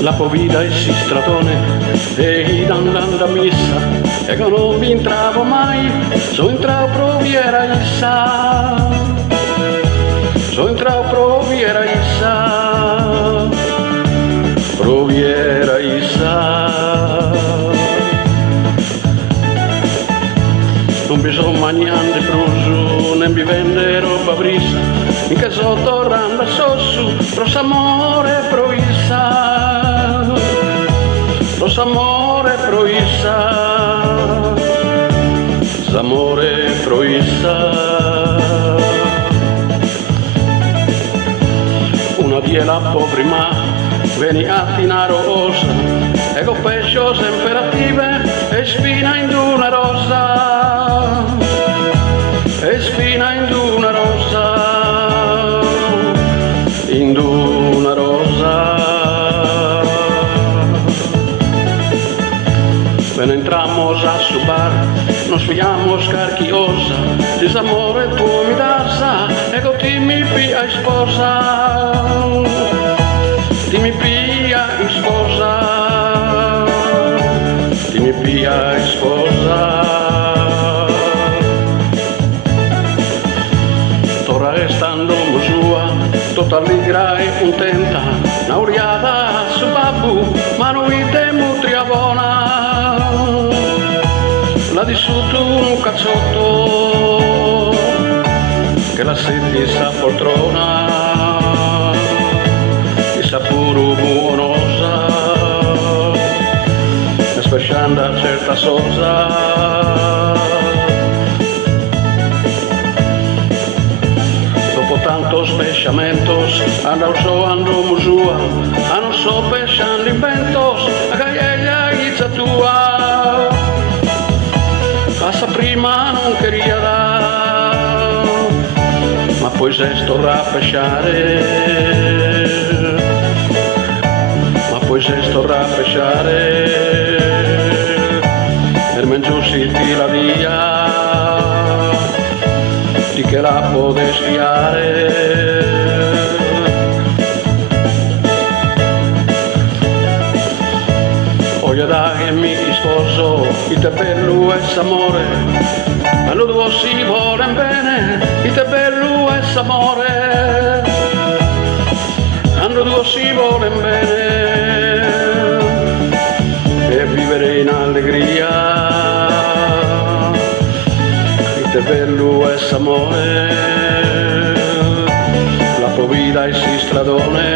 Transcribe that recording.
la povida e si stratone e andando a missa e che non vi entravo mai, so entravo proviera issa, so entravo proviera issa, proviera issa. Non bisogna mangiare bruso, ne vi vende roba brissa, in caso tornando a sossu, pro amore pro issa, pro amore pro issa, s'amore pro issa. Una diela povrima, veni a rosa, e con pesciose imperative, e spina in una rosa, e spina in una rosa, in una rosa. Ven entramos a su bar, nos fiamos carchiosa, desamore tu mi dasa, e con ti mi pia sposa, ti mi pia sposa, ti mi pia sposa. Tora restando musua, tutta allegra e contenta, nauriata su babbu, ma noi temo triavona. L'ha vissuto un cazzotto che la senti sa poltrona, e sa pure buonosa, e spescianda certa sosa. Tantos pesciamentos, anda so ando musua, non so pesciando inventos, a cagliella izza tua, casa prima non queria da, ma poi se storà a pesciare, ma poi se storà a pesciare, e mengiù si tira via, che la può desviare. Voglio dare mi sposo, il te bello è s'amore, ma lo due si vuole bene, il te bello è s'amore, quando due si vuole bene, e vivere in allegria. Te bello è s'amore, la povida e si stradone,